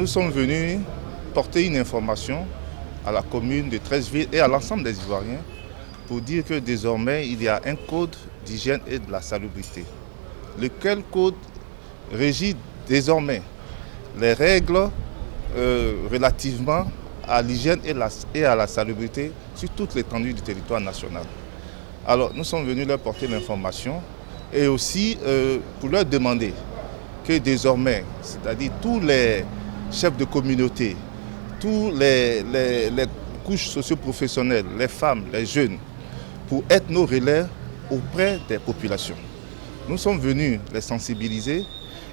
Nous sommes venus porter une information à la commune de Treichville et à l'ensemble des Ivoiriens pour dire que désormais il y a un code d'hygiène et de la salubrité. Lequel code régit désormais les règles relativement à l'hygiène et à la salubrité sur toute l'étendue du territoire national. Alors nous sommes venus leur porter l'information et aussi pour leur demander que désormais, c'est-à-dire tous les chefs de communauté, tous les couches socio-professionnelles, les femmes, les jeunes, pour être nos relais auprès des populations. Nous sommes venus les sensibiliser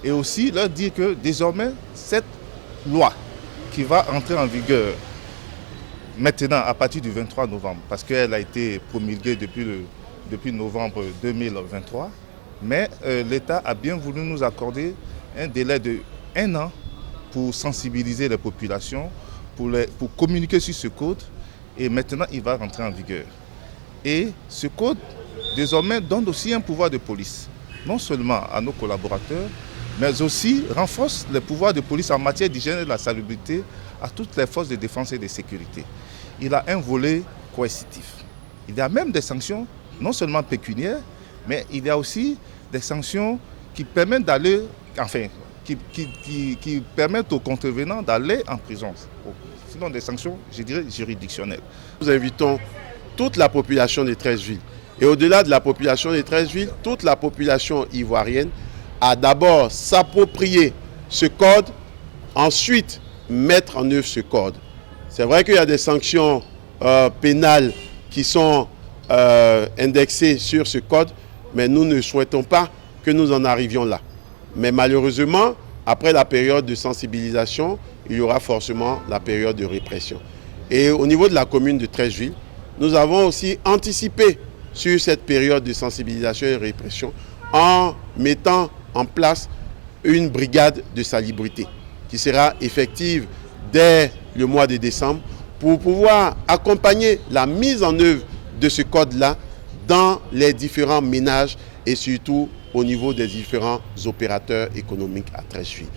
et aussi leur dire que désormais, cette loi qui va entrer en vigueur maintenant à partir du 23 novembre, parce qu'elle a été promulguée depuis novembre 2023, mais l'État a bien voulu nous accorder un délai de 1 an pour sensibiliser les populations, pour communiquer sur ce code, et maintenant il va rentrer en vigueur. Et ce code, désormais, donne aussi un pouvoir de police, non seulement à nos collaborateurs, mais aussi renforce les pouvoirs de police en matière d'hygiène et de la salubrité à toutes les forces de défense et de sécurité. Il a un volet coercitif. Il y a même des sanctions, non seulement pécuniaires, mais il y a aussi des sanctions qui permettent d'aller, qui permettent aux contrevenants d'aller en prison. Sinon des sanctions, je dirais, juridictionnelles. Nous invitons toute la population de Treichville et au-delà de la population de Treichville, toute la population ivoirienne à d'abord s'approprier ce code, ensuite mettre en œuvre ce code. C'est vrai qu'il y a des sanctions pénales qui sont indexées sur ce code, mais nous ne souhaitons pas que nous en arrivions là. Mais malheureusement, après la période de sensibilisation, il y aura forcément la période de répression. Et au niveau de la commune de Treichville, nous avons aussi anticipé sur cette période de sensibilisation et répression en mettant en place une brigade de salubrité qui sera effective dès le mois de décembre pour pouvoir accompagner la mise en œuvre de ce code-là dans les différents ménages et surtout au niveau des différents opérateurs économiques à Treichville.